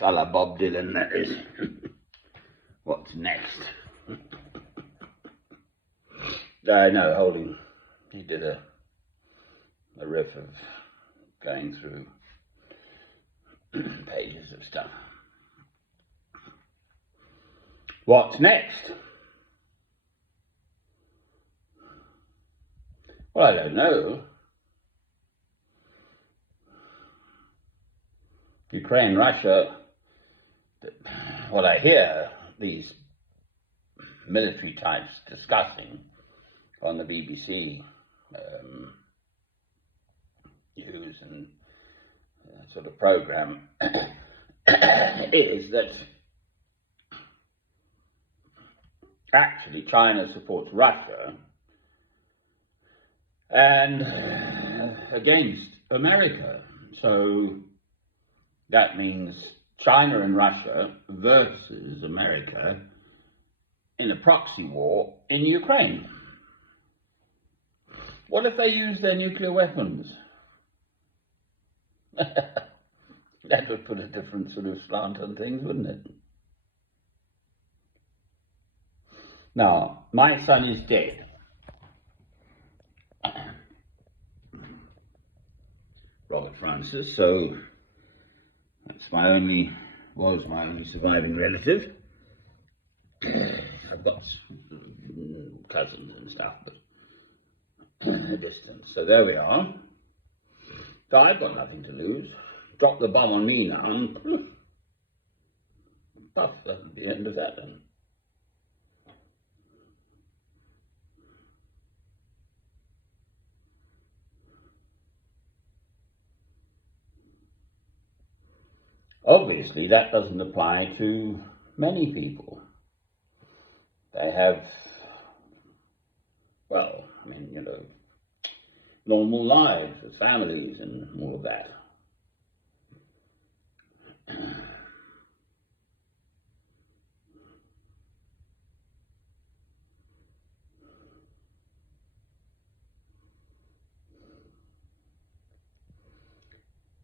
a la Bob Dylan, that is. What's next? No, Holding. He did a riff of going through pages of stuff. What's next? Well, I don't know. Ukraine, Russia, what I hear these military types discussing on the BBC news and sort of program is that actually China supports Russia and against America. So that means China and Russia versus America in a proxy war in Ukraine. What if they use their nuclear weapons? That would put a different sort of slant on things, wouldn't it? Now, my son is dead. Robert Francis, so that's was my only surviving relative. I've got cousins and stuff, but a distance. So there we are. So I've got nothing to lose. Drop the bomb on me now and puff, that'll be the end of that then. Obviously, that doesn't apply to many people. They have, well, I mean, you know, normal lives with families and all of that.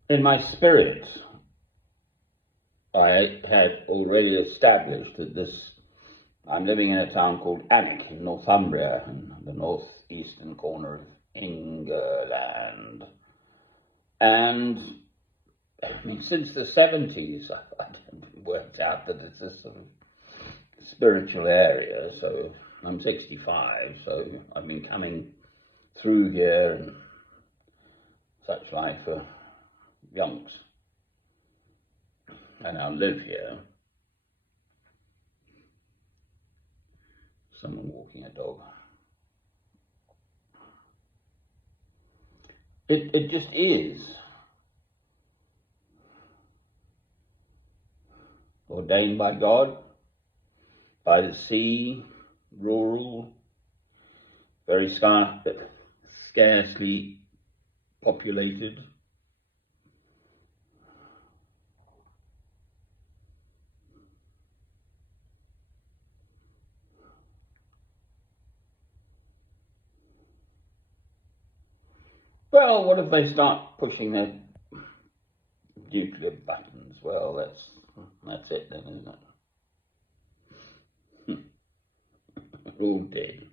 In my spirit, I had already established that I'm living in a town called Alnwick in Northumbria, in the northeastern corner of England. And I mean, since the 70s, I've worked out that it's this sort of spiritual area. So I'm 65, so I've been coming through here and such like for yonks. And I live here. Someone walking a dog. It just is. Ordained by God, by the sea, rural, very scarcely populated. Well, what if they start pushing their nuclear buttons? Well, that's it then, isn't it? All dead.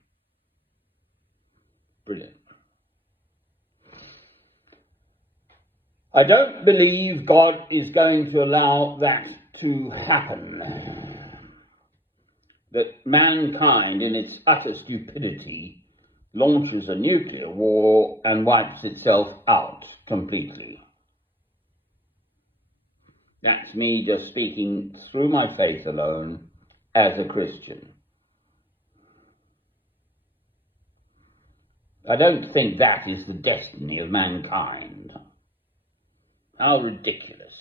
Brilliant. I don't believe God is going to allow that to happen. That mankind, in its utter stupidity, launches a nuclear war and wipes itself out completely. That's me just speaking through my faith alone as a Christian. I don't think that is the destiny of mankind. How ridiculous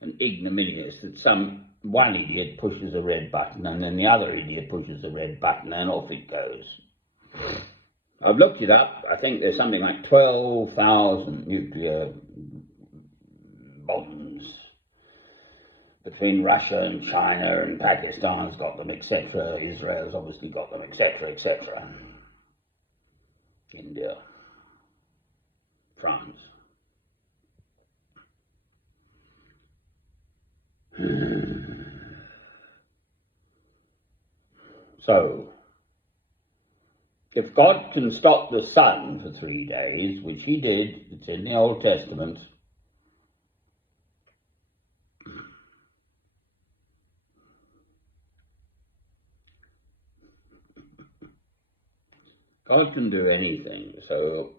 and ignominious that one idiot pushes a red button and then the other idiot pushes a red button and off it goes. I've looked it up. I think there's something like 12,000 nuclear bombs between Russia and China, and Pakistan's got them, etc. Israel's obviously got them, etc., etc. India, France. So, if God can stop the sun for 3 days, which he did, it's in the Old Testament, God can do anything. So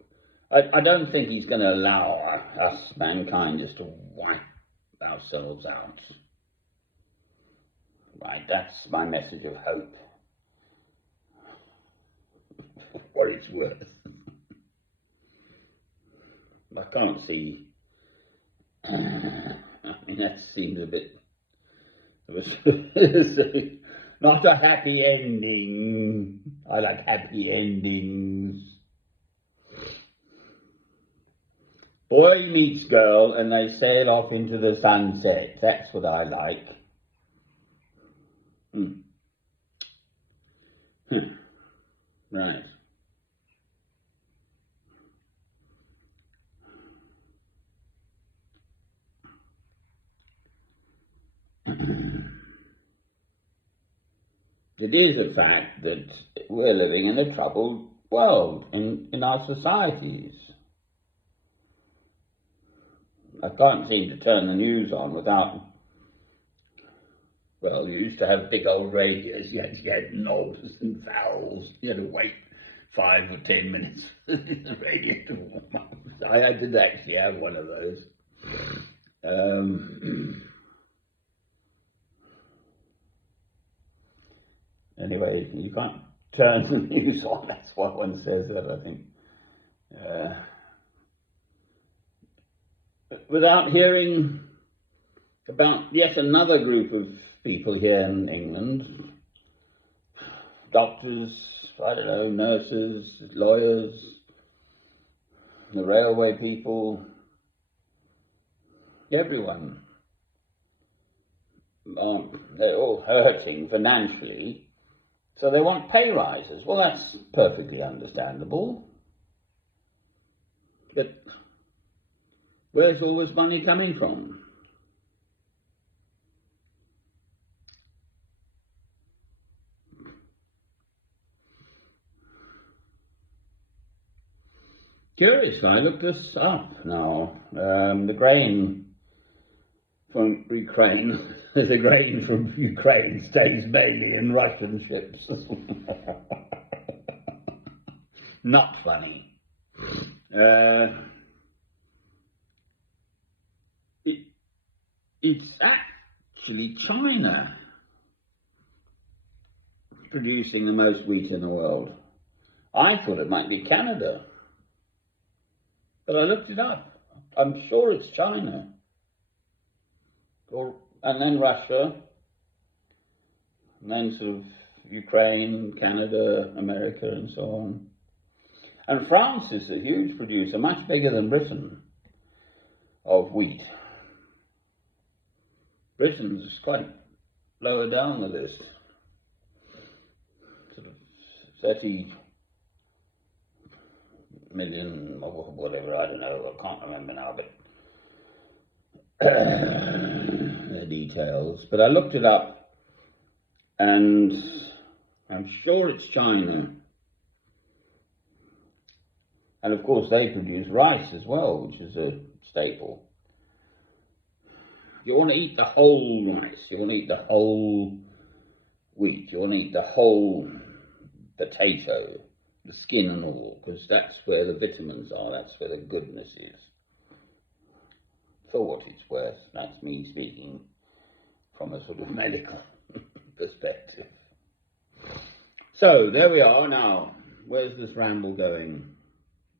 I don't think he's going to allow us, mankind, just to wipe ourselves out. Right, that's my message of hope. What it's worth. I can't see. I mean, that seems a bit. Not a happy ending. I like happy endings. Boy meets girl and they sail off into the sunset. That's what I like. Right. It is a fact that we're living in a troubled world in our societies. I can't seem to turn the news on without, well, you used to have big old radios, you had knobs and valves, you had to wait 5 or 10 minutes for the radio to warm up. I did actually have one of those. Anyway, you can't turn the news on, that's what one says that, I think. Without hearing about yet another group of people here in England, doctors, I don't know, nurses, lawyers, the railway people, everyone. They're all hurting financially, so they want pay rises. Well, that's perfectly understandable. But where's all this money coming from? Curious, I looked this up now. The grain from Ukraine, the grain from Ukraine stays mainly in Russian ships. Not funny. It's actually China producing the most wheat in the world. I thought it might be Canada, but I looked it up. I'm sure it's China. And then Russia, and then sort of Ukraine, Canada, America, and so on. And France is a huge producer, much bigger than Britain, of wheat. Britain's quite lower down the list. Sort of 30 million or whatever, I don't know, I can't remember now, but the details. But I looked it up and I'm sure it's China. And of course they produce rice as well, which is a staple. You want to eat the whole rice, you want to eat the whole wheat, you want to eat the whole potato, the skin and all, because that's where the vitamins are, that's where the goodness is. For what it's worth, that's me speaking from a sort of medical perspective. So, there we are now. Where's this ramble going?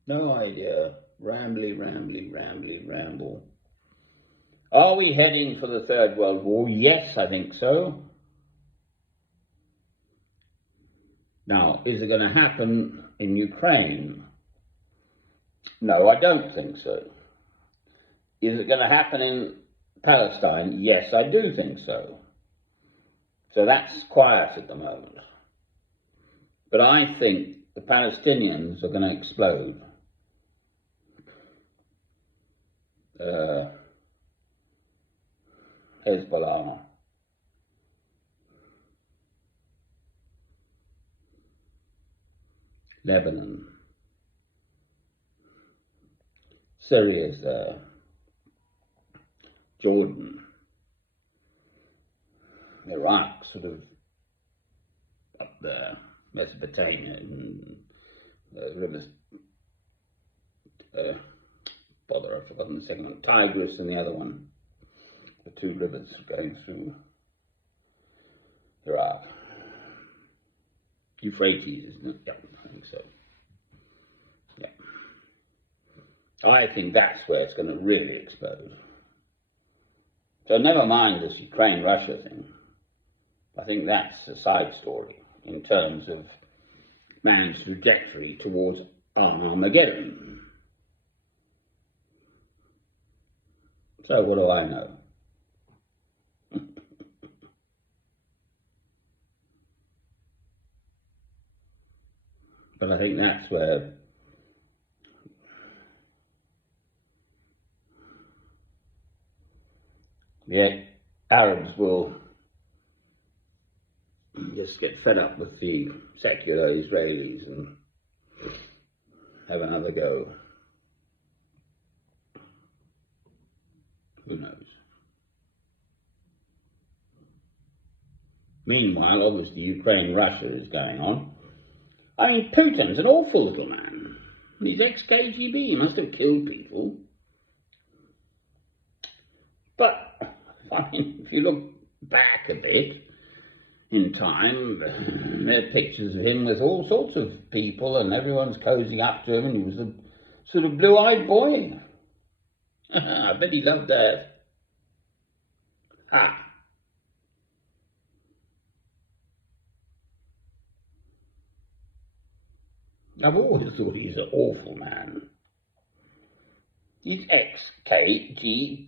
No idea. Rambly, ramble. Are we heading for the Third World War? Yes, I think so. Now, is it going to happen in Ukraine? No, I don't think so. Is it going to happen in Palestine? Yes, I do think so. So that's quiet at the moment. But I think the Palestinians are going to explode. Hezbollah. Lebanon. Syria's there. Jordan. Iraq, sort of up there. Mesopotamia, and rivers. I've forgotten the second one. Tigris and the other one. The two rivers going through Iraq. Euphrates, isn't it? Yeah, I think so. Yeah. I think that's where it's going to really explode. So never mind this Ukraine-Russia thing. I think that's a side story in terms of man's trajectory towards Armageddon. So what do I know? But I think that's where the Arabs will just get fed up with the secular Israelis and have another go. Who knows? Meanwhile, obviously, Ukraine-Russia is going on. I mean, Putin's an awful little man. He's ex-KGB. He must have killed people. But, I mean, if you look back a bit in time, there are pictures of him with all sorts of people, and everyone's cozying up to him, and he was a sort of blue-eyed boy. I bet he loved that. Ha! I've always thought he's an awful man. He's ex-KGB.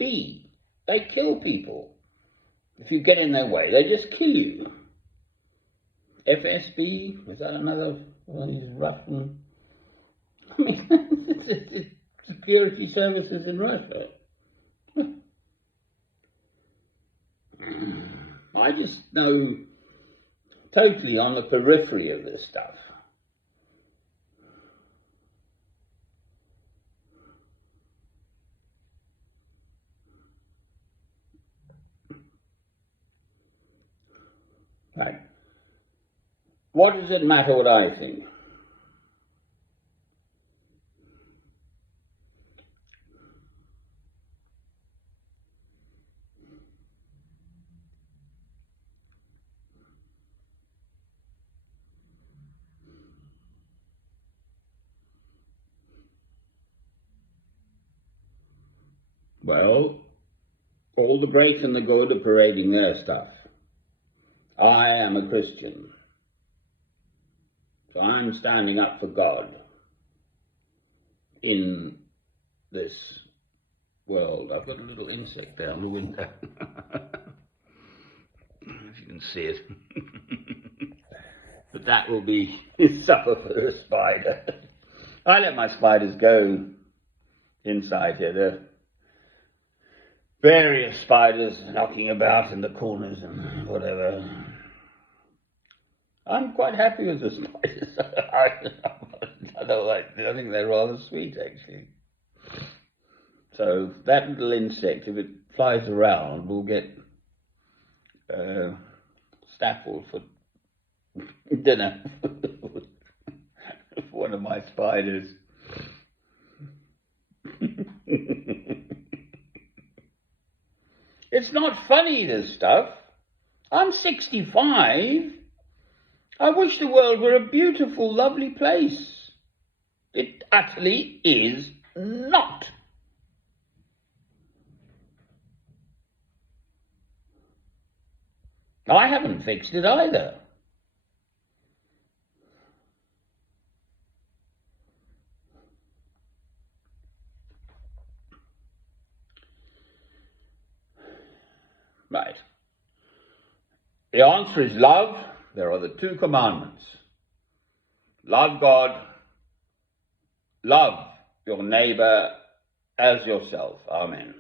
They kill people. If you get in their way, they just kill you. FSB, is that another one of these Russian? I mean, it's security services in Russia. I just know totally on the periphery of this stuff. Right. What does it matter what I think? Well, all the great and the good are parading their stuff. I am a Christian. So I'm standing up for God in this world. I've got a little insect there on the window. If you can see it. But that will be supper for a spider. I let my spiders go inside here. There are various spiders knocking about in the corners and whatever. I'm quite happy with the spiders. I think they're rather sweet, actually. So that little insect, if it flies around, will get snaffled for dinner. One of my spiders. It's not funny, this stuff. I'm 65. I wish the world were a beautiful, lovely place. It utterly is not. I haven't fixed it either. Right. The answer is love. There are the two commandments. Love God. Love your neighbour as yourself. Amen.